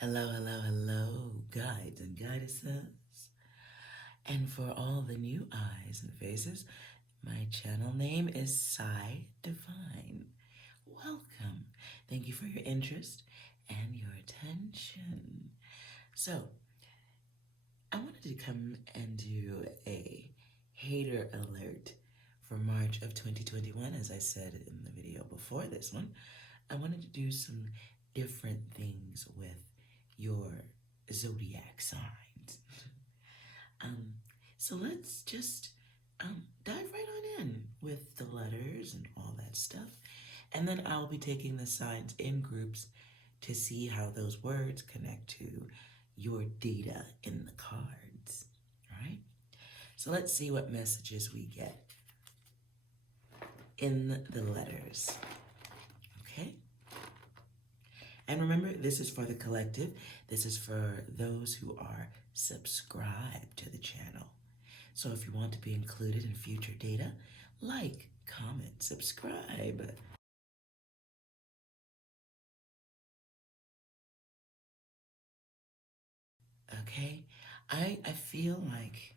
Hello, hello, hello, guides and goddesses. And for all the new eyes and faces, my channel name is Psi Divine. Welcome. Thank you for your interest and your attention. So, I wanted to come and do a hater alert for March of 2021. As I said in the video before this one, I wanted to do some different things with your zodiac signs. So let's just dive right on in with the letters and all that stuff. And then I'll be taking the signs in groups to see how those words connect to your data in the cards. All right? So let's see what messages we get in the letters. Okay? And remember, this is for the collective. This is for those who are subscribed to the channel. So if you want to be included in future data, like, comment, subscribe. Okay? I feel like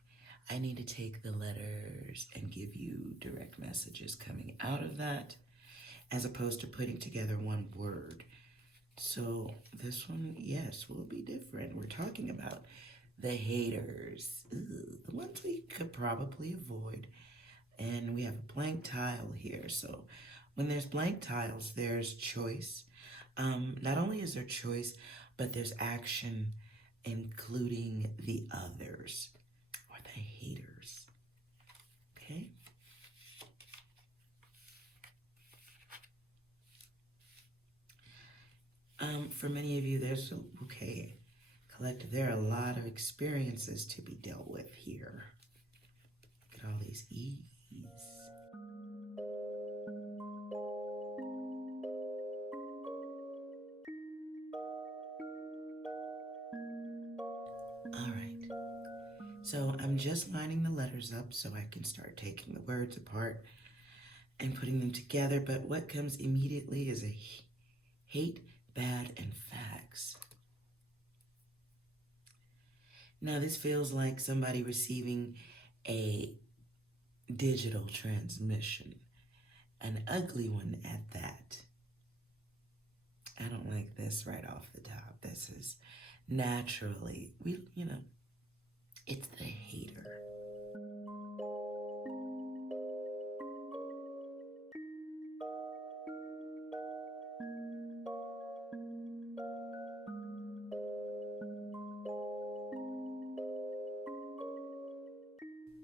I need to take the letters and give you direct messages coming out of that, as opposed to putting together one word. So this one, yes, will be different. We're talking about the haters, the ones we could probably avoid. And we have a blank tile here. So when there's blank tiles, there's choice. Not only is there choice, but there's action, including the others or the haters. Okay? For many of you, collective, there are a lot of experiences to be dealt with here. Look at all these E's. All right. So I'm just lining the letters up so I can start taking the words apart and putting them together. But what comes immediately is a hate, bad, and facts. Now this feels like somebody receiving a digital transmission, an ugly one at that. I don't like this right off the top. This is naturally, it's the hater.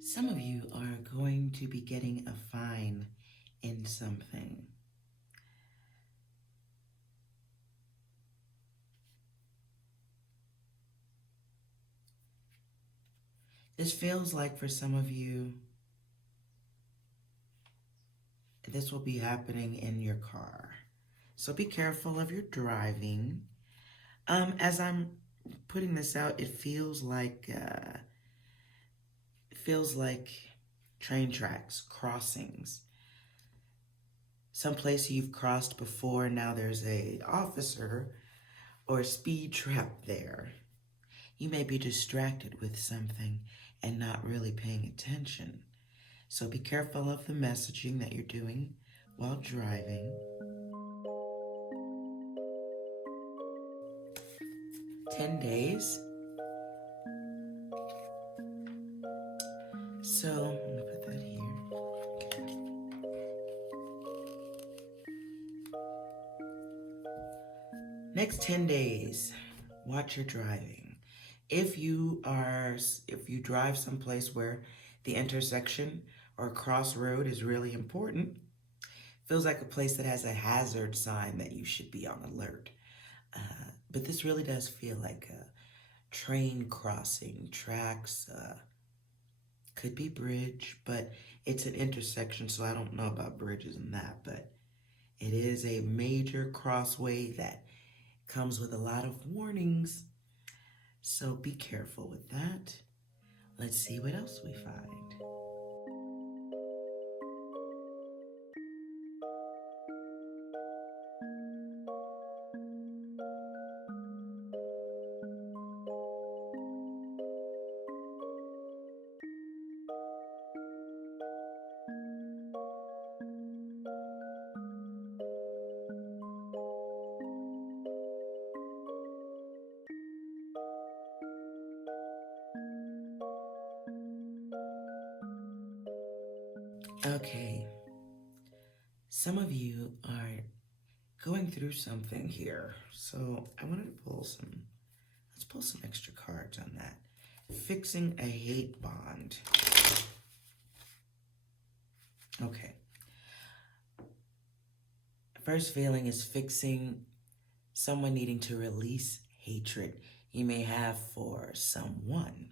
Some of you are going to be getting a fine in something. This feels like for some of you, this will be happening in your car. So be careful of your driving. As I'm putting this out, it feels like train tracks, crossings. Someplace you've crossed before, now there's a officer or a speed trap there. You may be distracted with something and not really paying attention. So be careful of the messaging that you're doing while driving. 10 days. So, I'm gonna put that here. Next 10 days, watch your driving. If you drive someplace where the intersection or crossroad is really important, feels like a place that has a hazard sign that you should be on alert. But this really does feel like a train crossing, tracks, could be bridge, but it's an intersection, so I don't know about bridges and that, but it is a major crossway that comes with a lot of warnings. So be careful with that. Let's see what else we find. Okay, some of you are going through something here. So I wanted to let's pull some extra cards on that. Fixing a hate bond. Okay. First feeling is fixing someone needing to release hatred you may have for someone.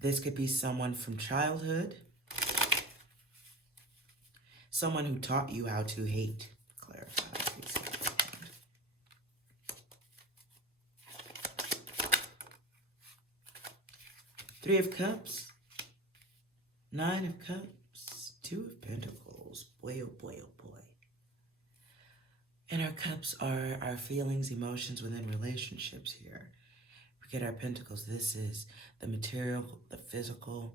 This could be someone from childhood, someone who taught you how to hate. Clarify. Three of Cups, Nine of Cups, Two of Pentacles. Boy, oh boy, oh boy. And our cups are our feelings, emotions within relationships here. We get our pentacles. This is the material, the physical.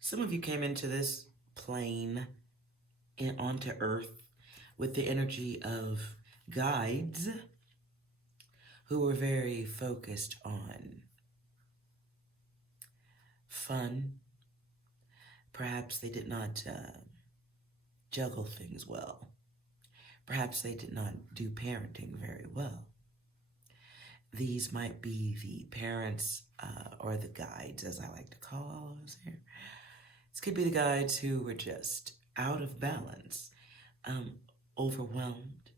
Some of you came into this plane and onto earth with the energy of guides who were very focused on fun. Perhaps they did not juggle things well. Perhaps they did not do parenting very well. These might be the parents or the guides, as I like to call all of us here. This could be the guides who were just out of balance, overwhelmed.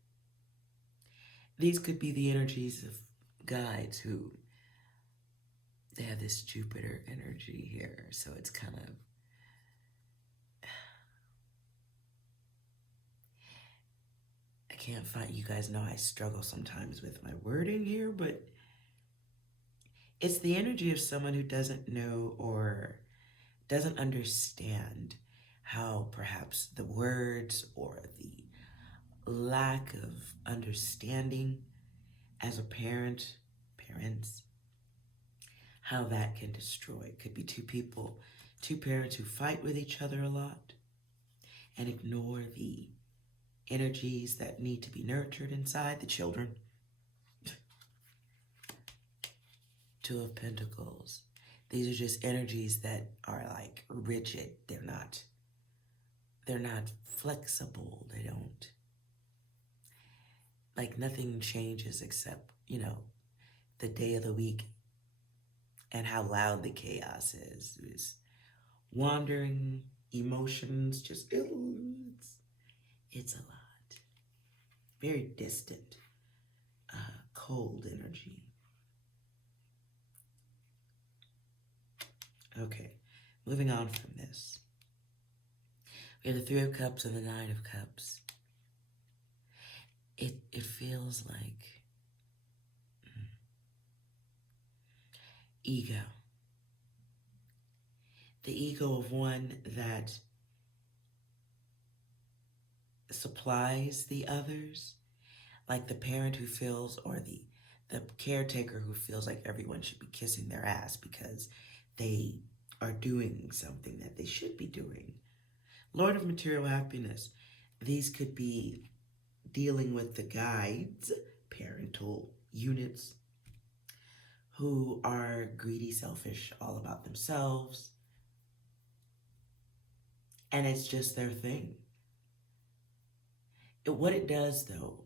These could be the energies of guides who, they have this Jupiter energy here, so it's kind of, I can't find, you guys know I struggle sometimes with my wording here, but it's the energy of someone who doesn't know or doesn't understand how perhaps the words or the lack of understanding as a parents, how that can destroy. It could be two parents who fight with each other a lot and ignore the energies that need to be nurtured inside the children. Two of Pentacles. These are just energies that are like rigid. They're not flexible. They don't, like nothing changes except, the day of the week and how loud the chaos is wandering emotions, just, it's a lot. Very distant, cold energy. Okay, moving on from this. We have the Three of Cups and the Nine of Cups. It feels like ego. The ego of one that supplies the others, like the parent who feels, or the caretaker who feels like everyone should be kissing their ass because they are doing something that they should be doing. Lord of Material Happiness. These could be dealing with the guides, parental units, who are greedy, selfish, all about themselves. And it's just their thing. What it does, though,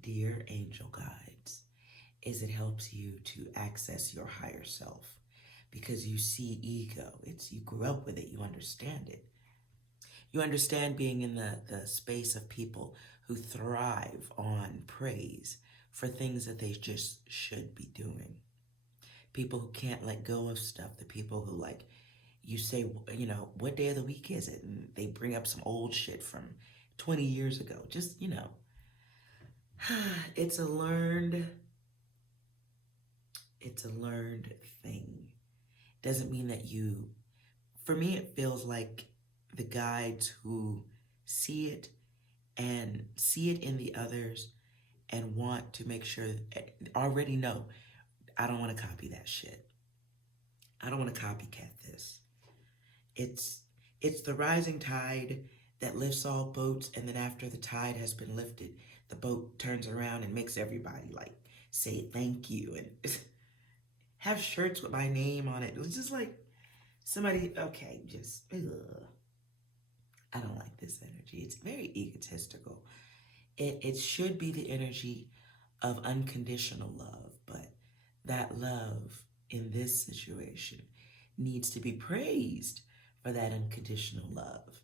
dear angel guides, is it helps you to access your higher self. Because you see ego. You grew up with it. You understand it. You understand being in the space of people who thrive on praise for things that they just should be doing. People who can't let go of stuff. The people who, like, you say, what day of the week is it? And they bring up some old shit from 20 years ago. Just, it's a learned thing. Doesn't mean that for me, it feels like the guides who see it in the others and want to make sure, already know, I don't want to copy that shit. I don't want to copycat this. It's the rising tide that lifts all boats, and then after the tide has been lifted, the boat turns around and makes everybody like say thank you. And have shirts with my name on it. It was just like somebody, okay, just, ugh. I don't like this energy. It's very egotistical. It should be the energy of unconditional love, but that love in this situation needs to be praised for that unconditional love.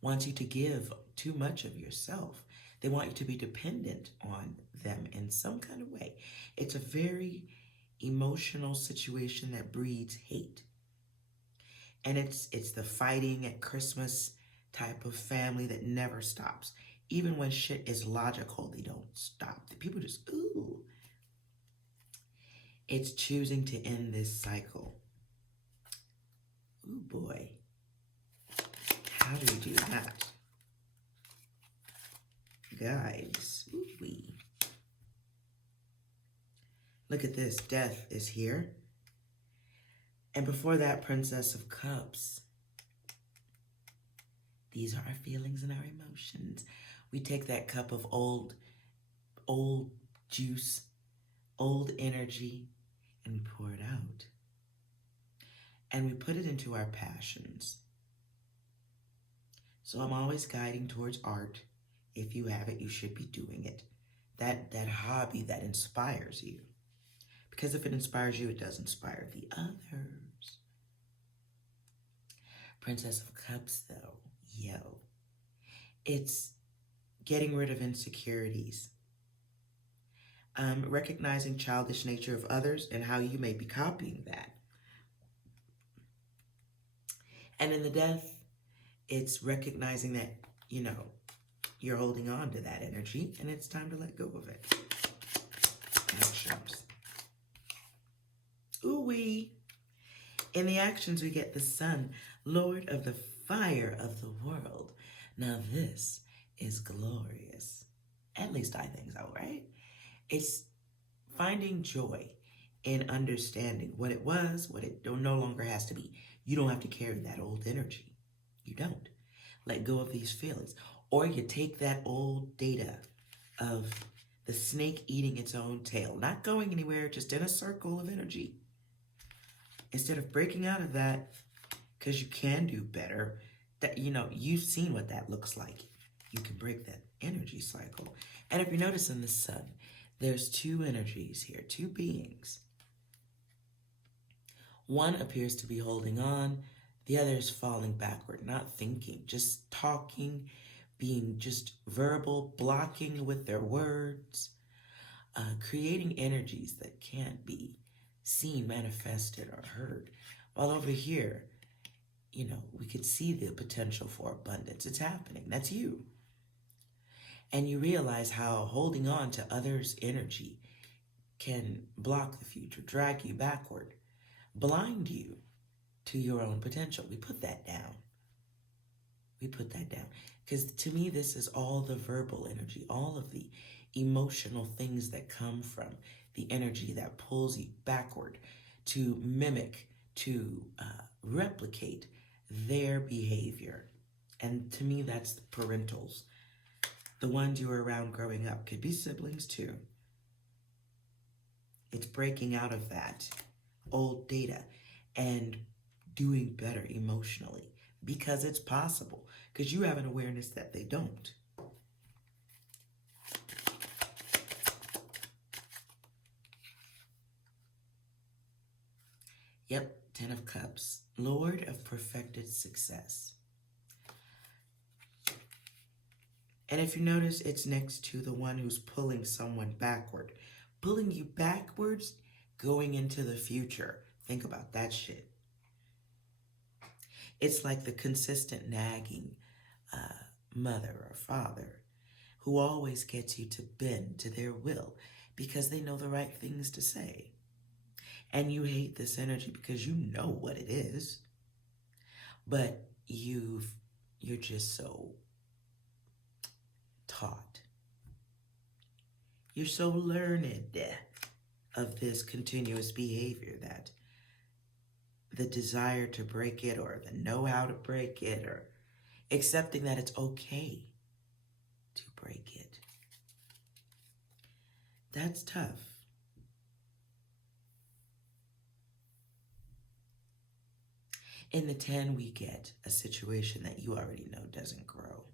Wants you to give too much of yourself. They want you to be dependent on them in some kind of way. It's a very emotional situation that breeds hate. And it's the fighting at Christmas type of family that never stops. Even when shit is logical, they don't stop. The people just, ooh. It's choosing to end this cycle. Ooh, boy. How do you do that? Guides. Ooh-wee. Look at this. Death is here. And before that, Princess of Cups. These are our feelings and our emotions. We take that cup of old juice, old energy, and we pour it out. And we put it into our passions. So I'm always guiding towards art. If you have it, you should be doing it. That hobby that inspires you. Because if it inspires you, it does inspire the others. Princess of Cups, though, yo. It's getting rid of insecurities. Recognizing childish nature of others and how you may be copying that. And in the death, it's recognizing that, you know, you're holding on to that energy and it's time to let go of it. Actions. Ooh-wee. In the actions, we get the Sun, Lord of the fire of the world. Now this is glorious. At least I think so, right? It's finding joy in understanding what it was, what it no longer has to be. You don't have to carry that old energy. You don't. Let go of these feelings. Or you take that old data of the snake eating its own tail, not going anywhere, just in a circle of energy. Instead of breaking out of that, because you can do better, that, you know, you've seen what that looks like. You can break that energy cycle. And if you notice in the Sun, there's two energies here, two beings. One appears to be holding on, the other is falling backward, not thinking, just talking, being just verbal, blocking with their words, creating energies that can't be seen, manifested, or heard. While over here, you know, we could see the potential for abundance. It's happening. That's you. And you realize how holding on to others' energy can block the future, drag you backward, blind you to your own potential. We put that down. We put that down. Because to me, this is all the verbal energy, all of the emotional things that come from the energy that pulls you backward to mimic, to replicate their behavior. And to me, that's the parentals. The ones you were around growing up. Could be siblings too. It's breaking out of that old data and doing better emotionally because it's possible, because you have an awareness that they don't. Yep, 10 of Cups, Lord of perfected success. And if you notice, it's next to the one who's pulling someone backward. Pulling you backwards, going into the future. Think about that shit. It's like the consistent nagging mother or father who always gets you to bend to their will because they know the right things to say. And you hate this energy because you know what it is. But you're just so taught. You're so learned of this continuous behavior that the desire to break it or the know how to break it or accepting that it's okay to break it. That's tough. In the 10, we get a situation that you already know doesn't grow.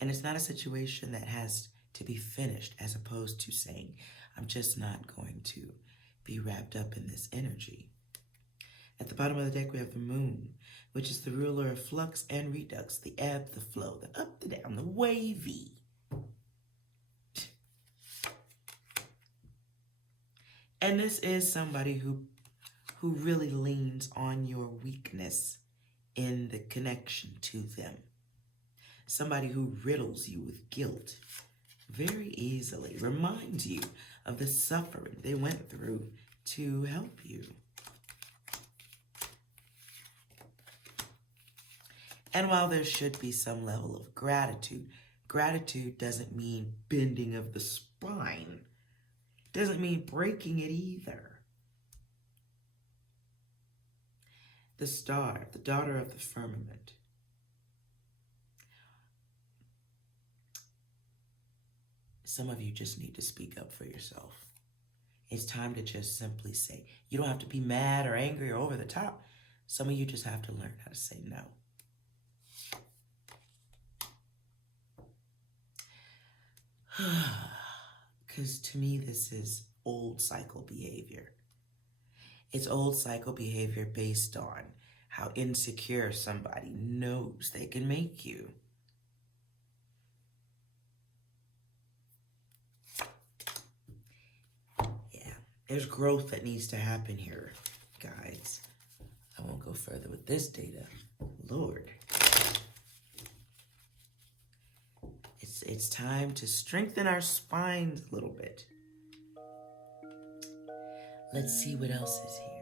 And it's not a situation that has to be finished, as opposed to saying, I'm just not going to be wrapped up in this energy. At the bottom of the deck, we have the moon, which is the ruler of flux and redux, the ebb, the flow, the up, the down, the wavy. And this is somebody who really leans on your weakness in the connection to them. Somebody who riddles you with guilt very easily, reminds you of the suffering they went through to help you. And while there should be some level of gratitude, gratitude doesn't mean bending of the spine. Doesn't mean breaking it either. The star, the daughter of the firmament. Some of you just need to speak up for yourself. It's time to just simply say, you don't have to be mad or angry or over the top. Some of you just have to learn how to say no. Because to me, this is old cycle behavior. It's old cycle behavior based on how insecure somebody knows they can make you. Yeah, there's growth that needs to happen here, guys. I won't go further with this data. Lord. It's time to strengthen our spines a little bit. Let's see what else is here.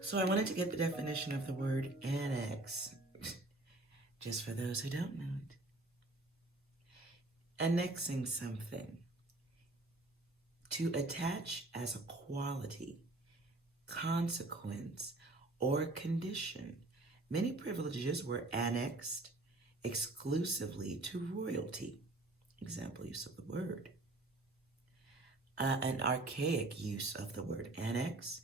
So I wanted to get the definition of the word annex, just for those who don't know it. Annexing something. To attach as a quality, consequence, or condition. Many privileges were annexed exclusively to royalty. Example use of the word. An archaic use of the word annex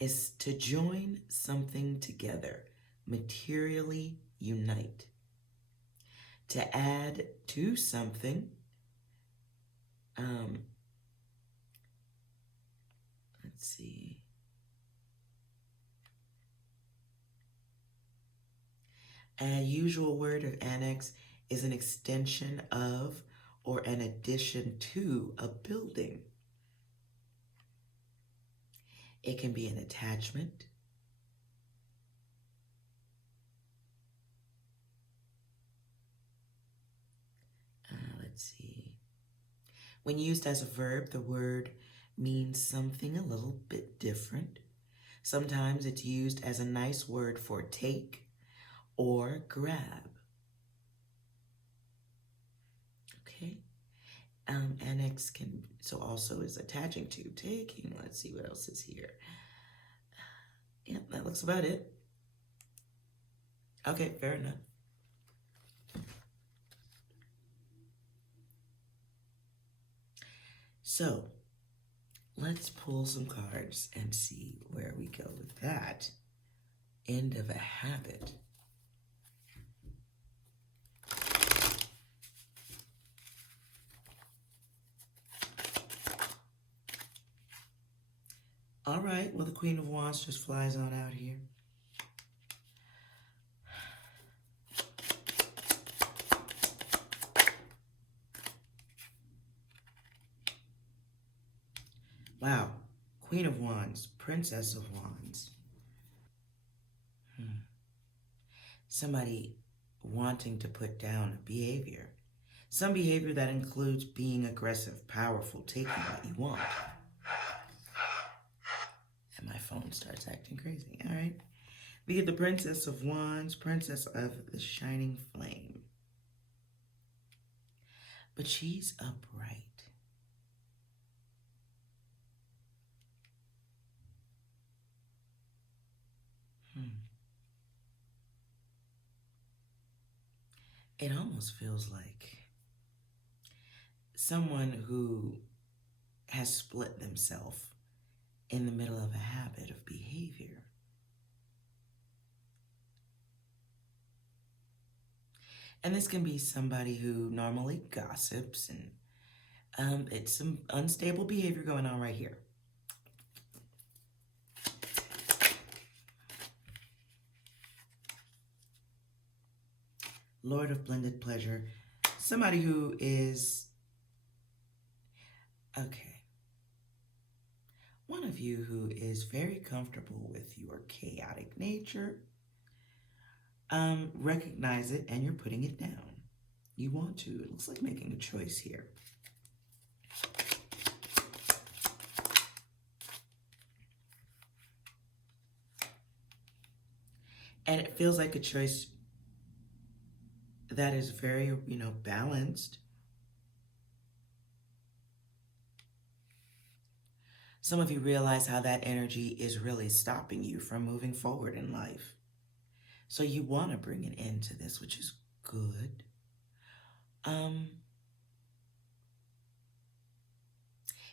is to join something together, materially unite. To add to something, let's see. A usual word of annex is an extension of or an addition to a building. It can be an attachment. Let's see. When used as a verb, the word means something a little bit different. Sometimes it's used as a nice word for take or grab. Okay. Annex can, so also is attaching to, taking. Let's see what else is here. Yeah, that looks about it. Okay, fair enough. So, let's pull some cards and see where we go with that. End of a habit. All right, well, the Queen of Wands just flies on out here. Wow. Queen of Wands, Princess of Wands. Somebody wanting to put down behavior. Some behavior that includes being aggressive, powerful, taking what you want. And my phone starts acting crazy. All right. We get the Princess of Wands, Princess of the Shining Flame. But she's upright. It almost feels like someone who has split themselves in the middle of a habit of behavior. And this can be somebody who normally gossips, and it's some unstable behavior going on right here. Lord of Blended Pleasure. Somebody who is, okay, one of you who is very comfortable with your chaotic nature. Recognize it and you're putting it down. You want to. It looks like making a choice here. And it feels like a choice that is very, balanced. Some of you realize how that energy is really stopping you from moving forward in life. So you want to bring an end to this, which is good.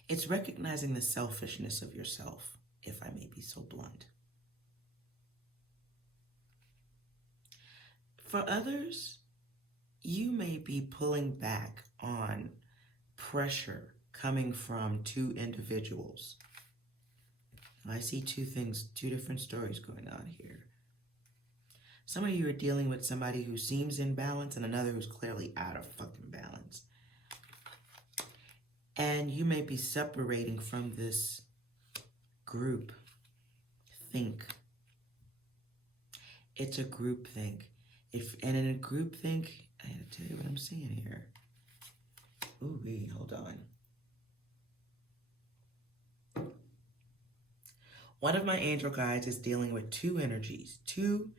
It's recognizing the selfishness of yourself, if I may be so blunt. For others, you may be pulling back on pressure coming from two individuals. I see two different stories going on here. Some of you are dealing with somebody who seems in balance and another who's clearly out of fucking balance. And you may be separating from this group think. It's a group think. And in a group think, I gotta tell you what I'm seeing here. Ooh, wait, hold on. One of my angel guides is dealing with two energies, two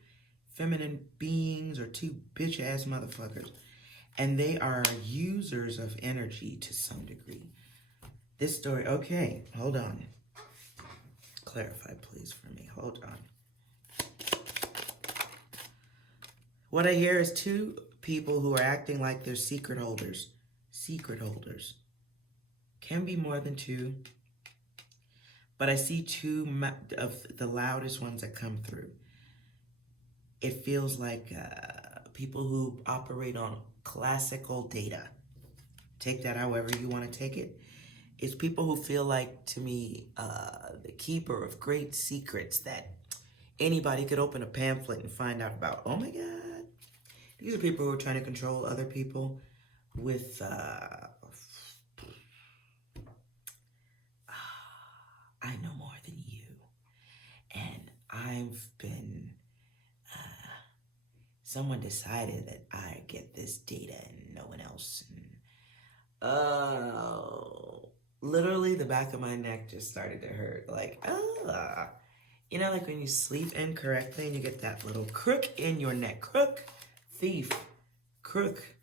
feminine beings or two bitch-ass motherfuckers. And they are users of energy to some degree. This story, okay, hold on. Clarify, please, for me. Hold on. What I hear is two people who are acting like they're secret holders. Secret holders. Can be more than two. But I see two of the loudest ones that come through. It feels like people who operate on classical data. Take that however you want to take it. It's people who feel like, to me, the keeper of great secrets that anybody could open a pamphlet and find out about. Oh my God. These are people who are trying to control other people with, I know more than you. And I've been, someone decided that I get this data and no one else. And, literally the back of my neck just started to hurt. Like, you know, like when you sleep incorrectly and you get that little crook in your neck. Crook, thief, crook.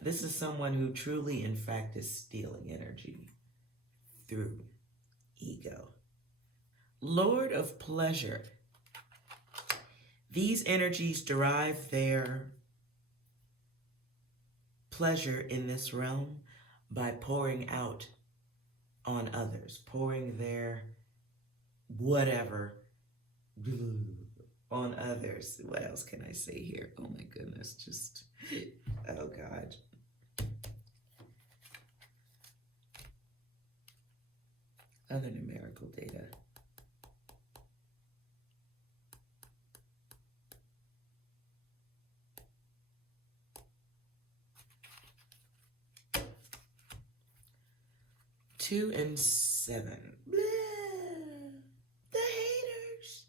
This is someone who truly, in fact, is stealing energy through ego. Lord of Pleasure. These energies derive their pleasure in this realm by pouring out on others, pouring their whatever on others. What else can I say here? Oh my goodness, just, oh God. Other numerical data. 2 and 7. Blah. The haters.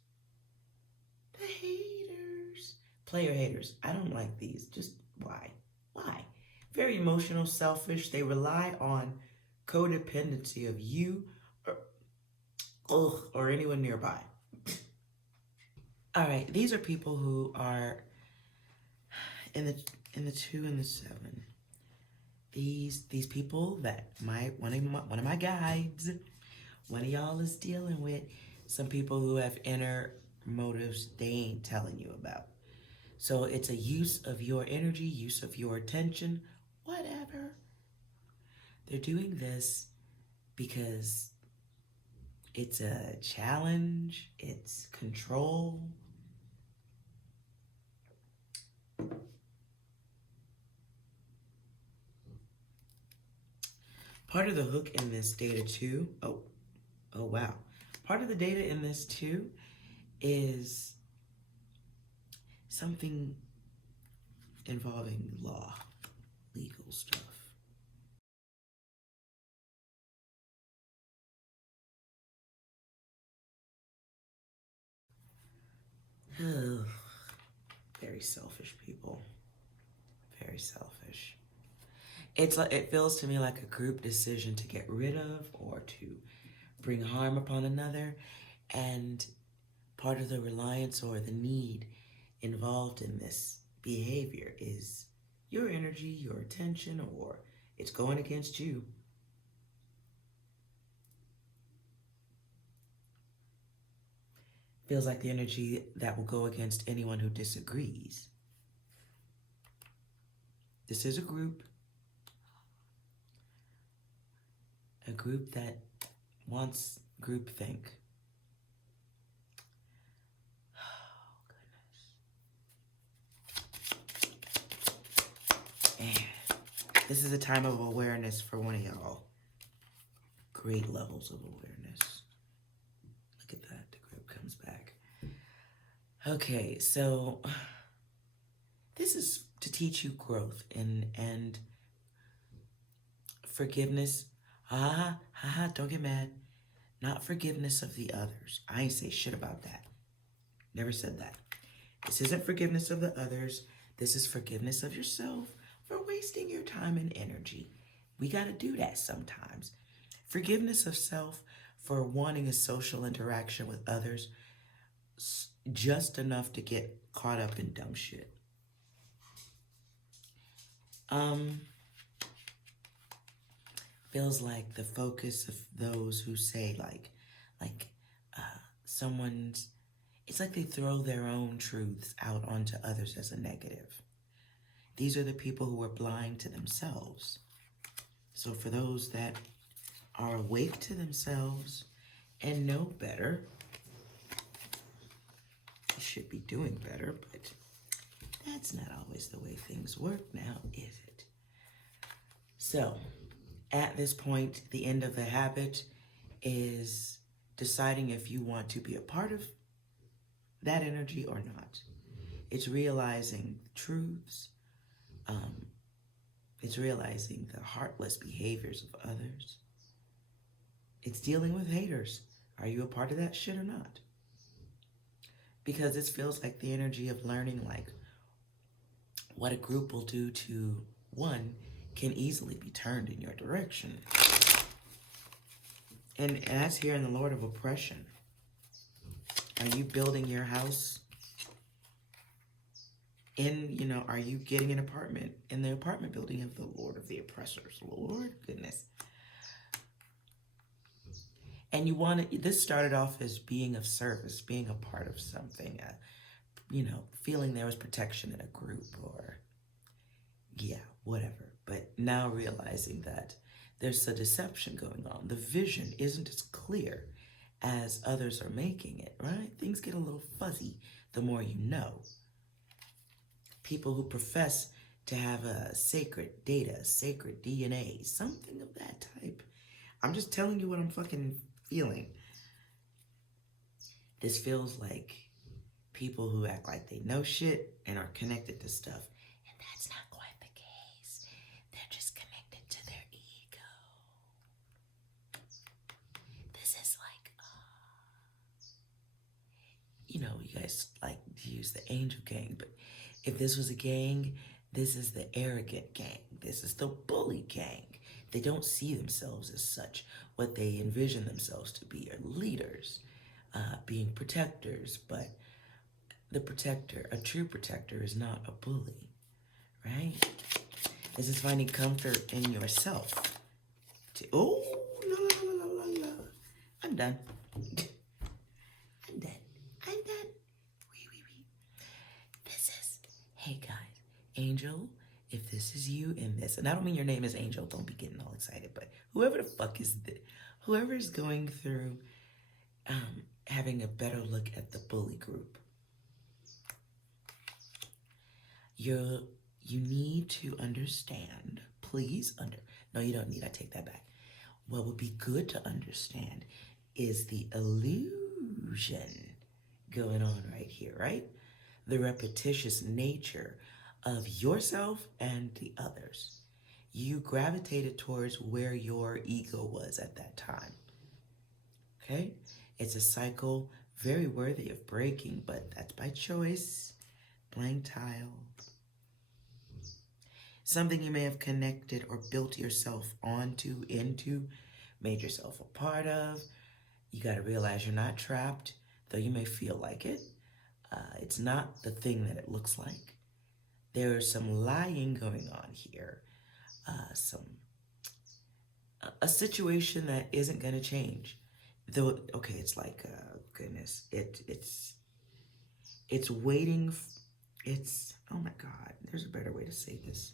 The haters. Player haters. I don't like these. Just why? Why? Very emotional, selfish. They rely on codependency of you or anyone nearby. All right, these are people who are in the 2 and the 7. These people that one of my guides, one of y'all is dealing with, some people who have inner motives they ain't telling you about. So it's a use of your energy, use of your attention, whatever. They're doing this because it's a challenge, it's control. Part of the hook in this data too, oh wow. Part of the data in this too is something involving law, legal stuff. Oh, very selfish people. Very selfish. It's like, it feels to me like a group decision to get rid of or to bring harm upon another, and part of the reliance or the need involved in this behavior is your energy, your attention, or it's going against you. Feels like the energy that will go against anyone who disagrees. This is a group that wants groupthink. Oh, goodness. And this is a time of awareness for one of y'all. Great levels of awareness. Look at that, the group comes back. Okay, so this is to teach you growth and forgiveness. Don't get mad. Not forgiveness of the others. I ain't say shit about that. Never said that. This isn't forgiveness of the others. This is forgiveness of yourself for wasting your time and energy. We got to do that sometimes. Forgiveness of self for wanting a social interaction with others just enough to get caught up in dumb shit. Feels like the focus of those who say someone's, it's like they throw their own truths out onto others as a negative. These are the people who are blind to themselves. So for those that are awake to themselves and know better, you should be doing better, but that's not always the way things work now, is it? So, at this point, the end of the habit is deciding if you want to be a part of that energy or not. It's realizing truths. It's realizing the heartless behaviors of others. It's dealing with haters. Are you a part of that shit or not? Because this feels like the energy of learning, like, what a group will do to one can easily be turned in your direction. And that's here in the Lord of Oppression. Are you building your house in, are you getting an apartment in the apartment building of the Lord of the Oppressors? Lord, goodness. And this started off as being of service, being a part of something, feeling there was protection in a group or, whatever. But now realizing that there's a deception going on. The vision isn't as clear as others are making it, right? Things get a little fuzzy the more you know. People who profess to have a sacred data, sacred DNA, something of that type. I'm just telling you what I'm fucking feeling. This feels like people who act like they know shit and are connected to stuff. And that's not quite the case. They're just connected to their ego. you guys like to use the angel gang, but if this was a gang, this is the arrogant gang. This is the bully gang. They don't see themselves as such. What they envision themselves to be are leaders, being protectors, but the protector, a true protector, is not a bully, right? This is finding comfort in yourself. Oh, la, la, la, la, la. I'm done. I'm done. I'm done. Wee. This is, hey guys, Angel, if this is you in this, and I don't mean your name is Angel, don't be getting all excited, but whoever the fuck is this, whoever is going through having a better look at the bully group, you need to understand, no, you don't need, I take that back. What would be good to understand is the illusion going on right here, right? The repetitious nature of yourself and the others. You gravitated towards where your ego was at that time, okay? It's a cycle very worthy of breaking, but that's by choice. Blank tile. Something you may have connected or built yourself onto, into, made yourself a part of. You got to realize you're not trapped, though you may feel like it. It's not the thing that it looks like. There's some lying going on here. A situation that isn't going to change. Though, okay, it's like, goodness, it's waiting. Oh my God, there's a better way to say this.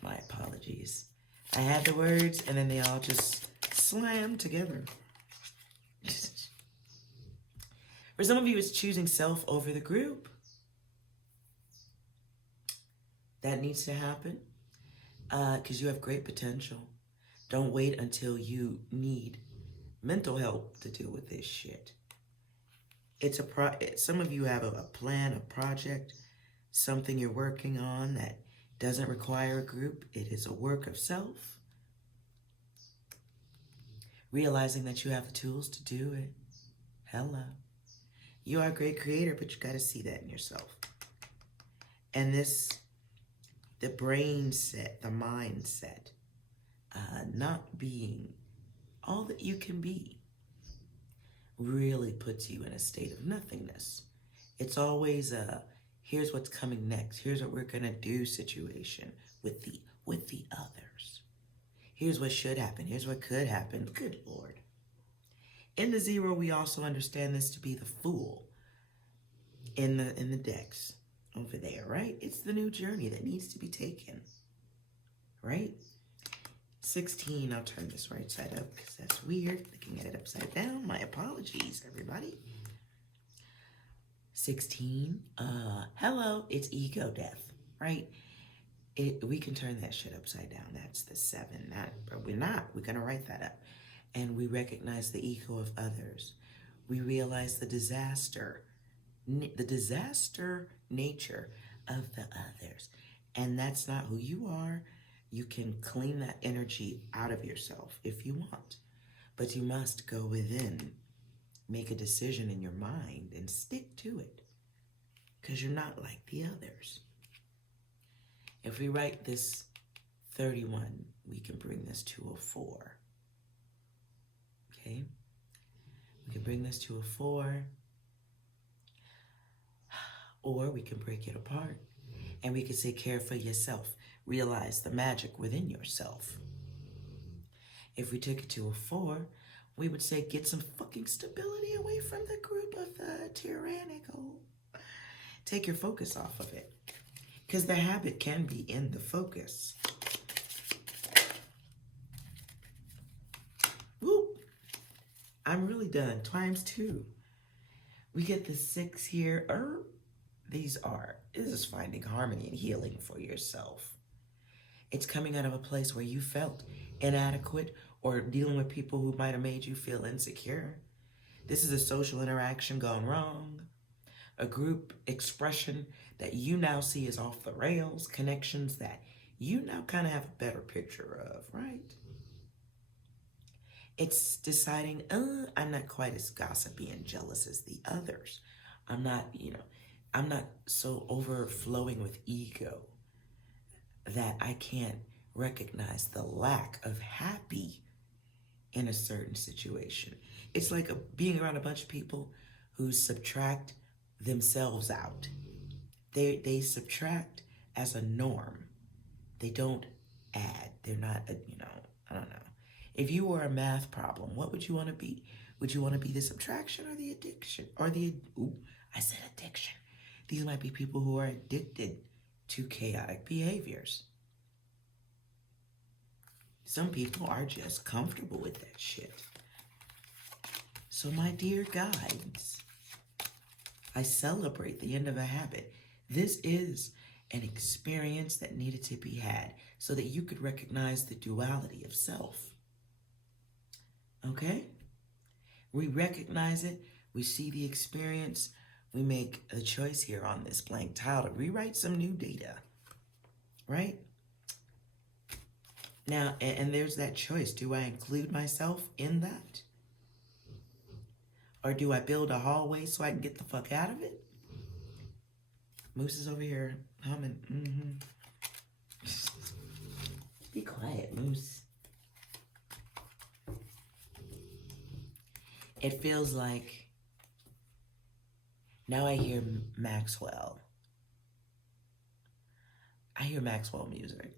My apologies. I had the words and then they all just slammed together. For some of you, it's choosing self over the group. That needs to happen because you have great potential. Don't wait until you need mental help to deal with this shit. It's some of you have a plan, a project, something you're working on that doesn't require a group. It is a work of self. Realizing that you have the tools to do it. Hello. You are a great creator, but you got to see that in yourself. And the brain set, the mindset, not being all that you can be, really puts you in a state of nothingness. It's always a, here's what's coming next. Here's what we're gonna do situation with the others. Here's what should happen. Here's what could happen. Good Lord. In the zero, we also understand this to be the fool in the decks over there, right? It's the new journey that needs to be taken, right? 16, I'll turn this right side up because that's weird, looking at it upside down. My apologies, everybody. 16, hello, it's ego death, right? We can turn that shit upside down. That's the 7, but we're not. We're gonna write that up. And we recognize the ego of others. We realize the disaster nature of the others. And that's not who you are. You can clean that energy out of yourself if you want. But you must go within, make a decision in your mind, and stick to it. Because you're not like the others. If we write this 31, we can bring this to a 4. Okay? We can bring this to a 4. Or we can break it apart. And we can say, care for yourself. Realize the magic within yourself. If we took it to a 4, we would say, get some fucking stability away from the group of the tyrannical. Take your focus off of it. Because the habit can be in the focus. Whoop. I'm really done. Times 2. We get the 6 here. This is finding harmony and healing for yourself. It's coming out of a place where you felt inadequate or dealing with people who might have made you feel insecure. This is a social interaction gone wrong. A group expression that you now see as off the rails, connections that you now kind of have a better picture of, right? It's deciding, I'm not quite as gossipy and jealous as the others. I'm not, I'm not so overflowing with ego that I can't recognize the lack of happy in a certain situation. It's like being around a bunch of people who subtract themselves out. They subtract as a norm. They don't add. They're not, I don't know. If you were a math problem, what would you want to be? Would you want to be the subtraction or the addiction? I said addiction. These might be people who are addicted to chaotic behaviors. Some people are just comfortable with that shit. So my dear guides, I celebrate the end of a habit. This is an experience that needed to be had so that you could recognize the duality of self. Okay? We recognize it, we see the experience, we make a choice here on this blank tile to rewrite some new data, right? Now, and there's that choice. Do I include myself in that? Or do I build a hallway so I can get the fuck out of it? Moose is over here humming. Be quiet, Moose. It feels like now I hear Maxwell. I hear Maxwell music.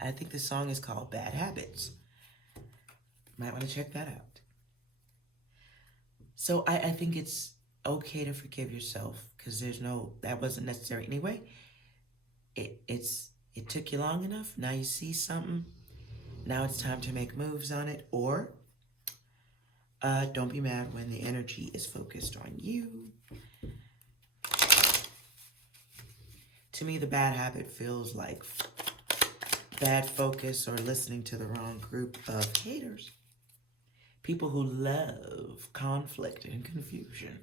I think the song is called Bad Habits. Might want to check that out. So I think it's okay to forgive yourself because that wasn't necessary anyway. It took you long enough. Now you see something. Now it's time to make moves on it. Or don't be mad when the energy is focused on you. To me, the bad habit feels like bad focus or listening to the wrong group of haters. People who love conflict and confusion.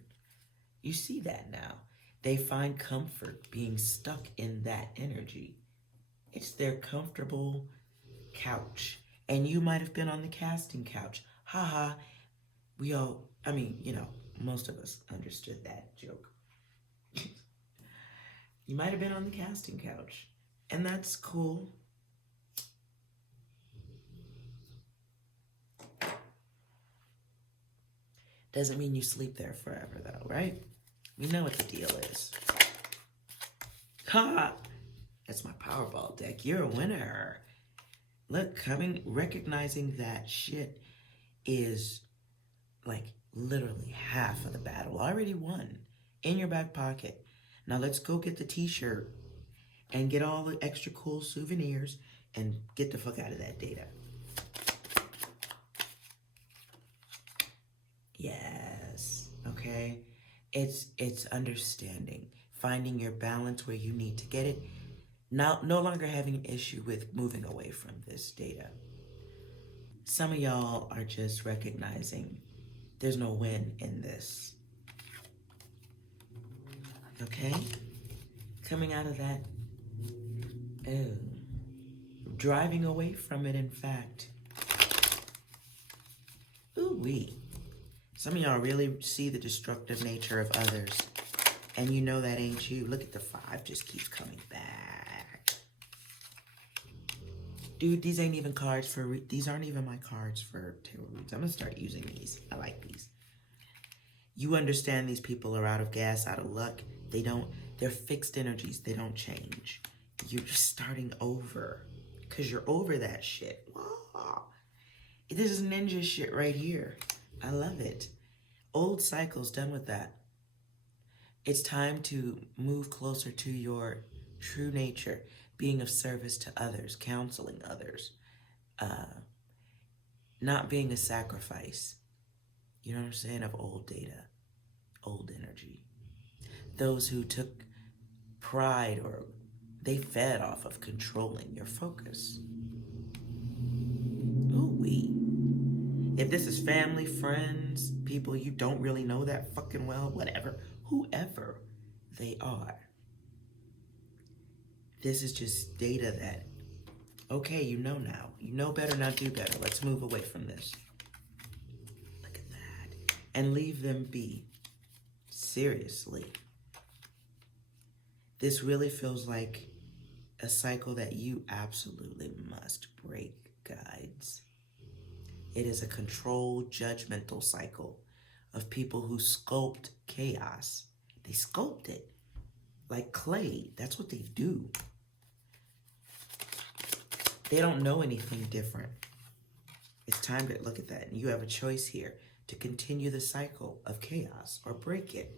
You see that now. They find comfort being stuck in that energy. It's their comfortable couch. And you might have been on the casting couch. Haha. Most of us understood that joke. You might have been on the casting couch. And that's cool. Doesn't mean you sleep there forever, though, right? We know what the deal is. Ha! That's my Powerball deck. You're a winner. Look, recognizing that shit is like literally half of the battle. Already won. In your back pocket. Now let's go get the t-shirt and get all the extra cool souvenirs and get the fuck out of that data. Yes, okay? It's understanding, finding your balance where you need to get it, no longer having an issue with moving away from this data. Some of y'all are just recognizing there's no win in this. Okay? Coming out of that, driving away from it, in fact. Ooh-wee. Some of y'all really see the destructive nature of others, and you know that ain't you. Look at the 5, just keeps coming back. Dude, these aren't even my cards for tarot reads. I'm gonna start using these. I like these. You understand these people are out of gas, out of luck. They're fixed energies. They don't change. You're just starting over because you're over that shit. Wow. This is ninja shit right here. I love it. Old cycles, done with that. It's time to move closer to your true nature, being of service to others, counseling others, not being a sacrifice. You know what I'm saying? Of old data, old energy. Those who took pride or they fed off of controlling your focus. Ooh-wee. If this is family, friends, people you don't really know that fucking well, whatever, whoever they are. This is just data that, okay, you know now. You know better, now do better. Let's move away from this. Look at that. and leave them be. Seriously. This really feels like a cycle that you absolutely must break, guides. It is a controlled, judgmental cycle of people who sculpt chaos. They sculpt it like clay. That's what they do. They don't know anything different. It's time to look at that. And you have a choice here to continue the cycle of chaos or break it.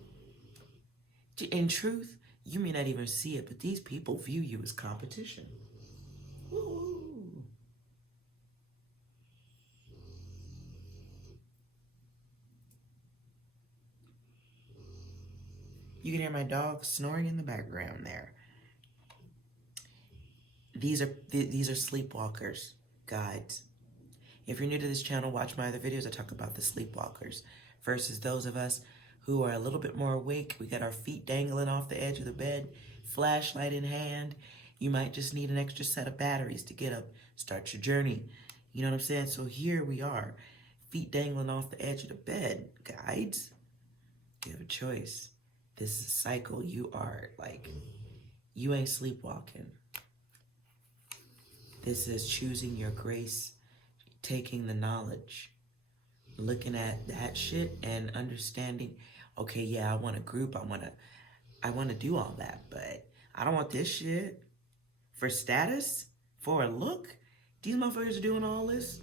In truth, you may not even see it, but these people view you as competition. Woo. You can hear my dog snoring in the background there. These are sleepwalkers, guides. If you're new to this channel, watch my other videos. I talk about the sleepwalkers versus those of us who are a little bit more awake. We got our feet dangling off the edge of the bed, flashlight in hand. You might just need an extra set of batteries to get up, start your journey. You know what I'm saying? So here we are, feet dangling off the edge of the bed, guides. You have a choice. This is a cycle. You are like, you ain't sleepwalking. This is choosing your grace, taking the knowledge, looking at that shit and understanding, okay, yeah, I want a group, I want to do all that, but I don't want this shit for status, for a look. These motherfuckers are doing all this.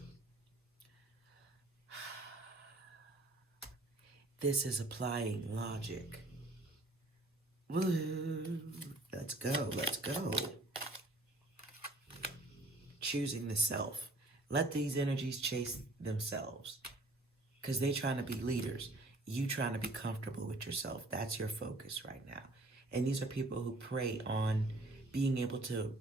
This is applying logic. Woo. Let's go, let's go. Choosing the self. Let these energies chase themselves because they trying to be leaders. You trying to be comfortable with yourself. That's your focus right now. And these are people who prey on being able to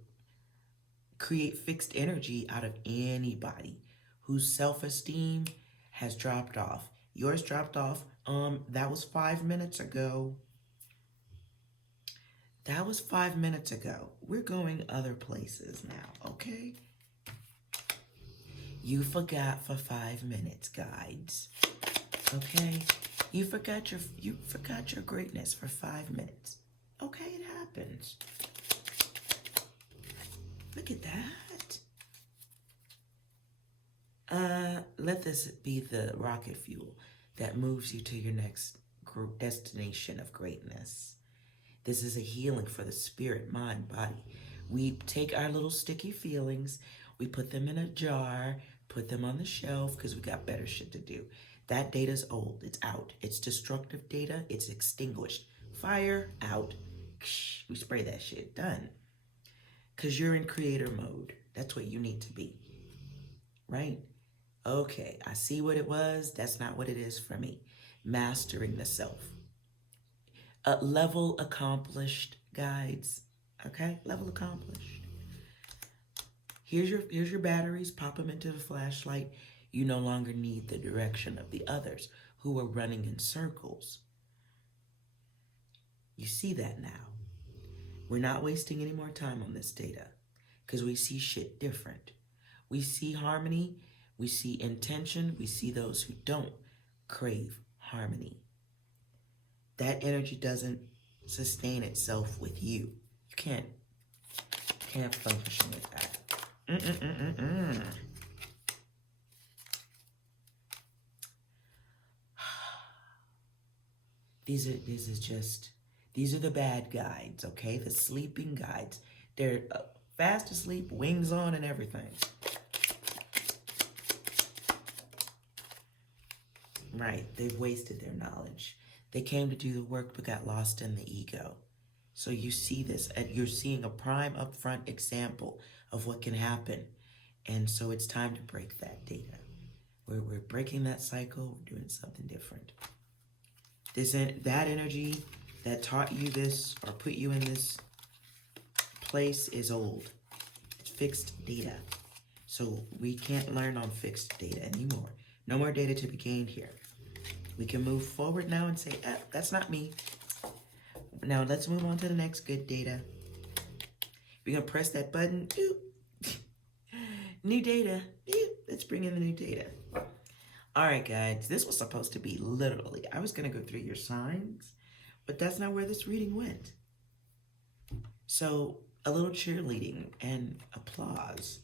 create fixed energy out of anybody whose self-esteem has dropped off. Yours dropped off. That was 5 minutes ago. That was 5 minutes ago. We're going other places now, okay? You forgot for 5 minutes, guides. Okay? You forgot your greatness for 5 minutes. Okay, it happens. Look at that. Let this be the rocket fuel that moves you to your next destination of greatness. This is a healing for the spirit, mind, body. We take our little sticky feelings, we put them in a jar, put them on the shelf because we got better shit to do. That data's old. It's out. It's destructive data. It's extinguished. Fire out. We spray that shit. Done. Because you're in creator mode. That's what you need to be. Right? Okay, I see what it was. That's not what it is for me. Mastering the self. Level accomplished, guides. Okay? Level accomplished. Here's your batteries. Pop them into the flashlight. You no longer need the direction of the others who are running in circles. You see that now. We're not wasting any more time on this data because we see shit different. We see harmony. We see intention. We see those who don't crave harmony. That energy doesn't sustain itself with you. You can't function with that. These are the bad guides, okay? The sleeping guides. They're fast asleep, wings on and everything. Right, they've wasted their knowledge. They came to do the work but got lost in the ego. So you see this, and you're seeing a prime upfront example of what can happen. And so it's time to break that data. We're breaking that cycle, we're doing something different. That energy that taught you this or put you in this place is old. It's fixed data. So we can't learn on fixed data anymore. No more data to be gained here. We can move forward now and say, that's not me. Now let's move on to the next good data. We're gonna press that button. New data. Let's bring in the new data. All right, guys, this was supposed to be literally, I was going to go through your signs, but that's not where this reading went. So, a little cheerleading and applause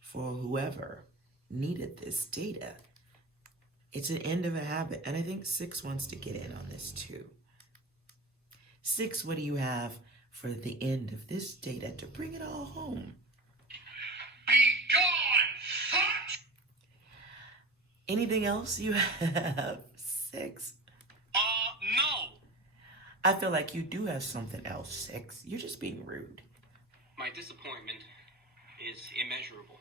for whoever needed this data. It's an end of a habit, and I think Six wants to get in on this too. Six, what do you have for the end of this data to bring it all home? Be gone, fuck! Anything else you have, Six? No. I feel like you do have something else, Six. You're just being rude. My disappointment is immeasurable.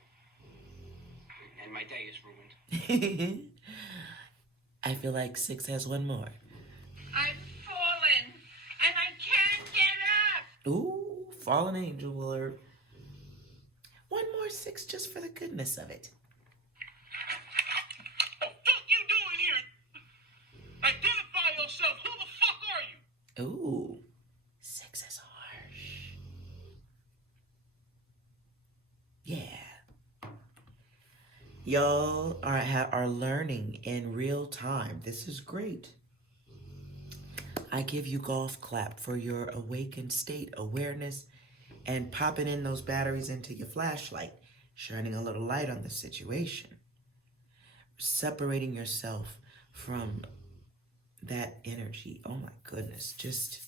And my day is ruined. I feel like Six has one more. I've fallen, and I can't get up. Ooh, fallen angel alert. One more Six just for the goodness of it. What the fuck you doing here? Identify yourself. Who the fuck are you? Ooh, Six is harsh. Yeah. Y'all are learning in real time. This is great. I give you golf clap for your awakened state awareness and popping in those batteries into your flashlight, shining a little light on the situation. Separating yourself from that energy. Oh my goodness. Just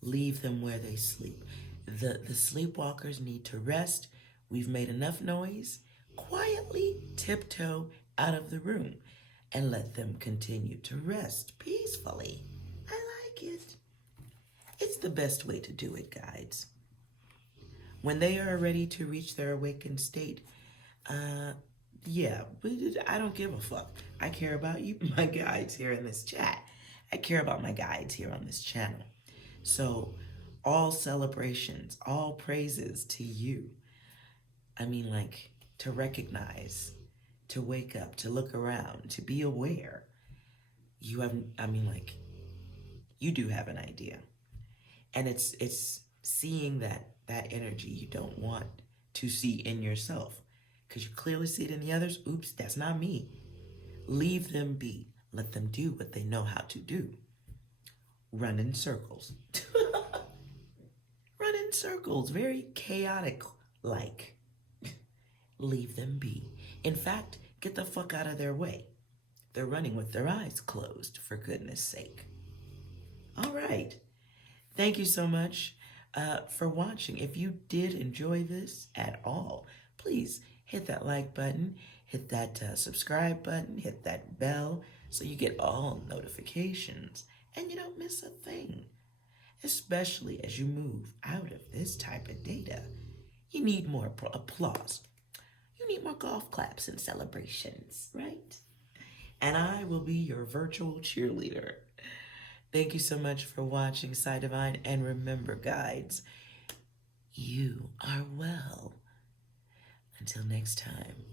leave them where they sleep. The sleepwalkers need to rest. We've made enough noise. Quietly tiptoe out of the room and let them continue to rest peacefully. I like it. It's the best way to do it, guides. When they are ready to reach their awakened state, yeah, I don't give a fuck. I care about you, my guides here in this chat. I care about my guides here on this channel. So, all celebrations, all praises to you. I mean, like, to recognize, to wake up, to look around, to be aware. You have, I mean, like, you do have an idea. And it's seeing that energy you don't want to see in yourself. Because you clearly see it in the others. Oops, that's not me. Leave them be. Let them do what they know how to do. Run in circles. Run in circles. Very chaotic-like. Leave them be. In fact, get the fuck out of their way. They're running with their eyes closed, for goodness sake. All right. Thank you so much for watching. If you did enjoy this at all, please hit that like button, hit that subscribe button, hit that bell so you get all notifications and you don't miss a thing. Especially as you move out of this type of data. You need more applause. You need more golf claps and celebrations, right? And I will be your virtual cheerleader. Thank you so much for watching Psi Divine. And remember, guides, you are well. Until next time.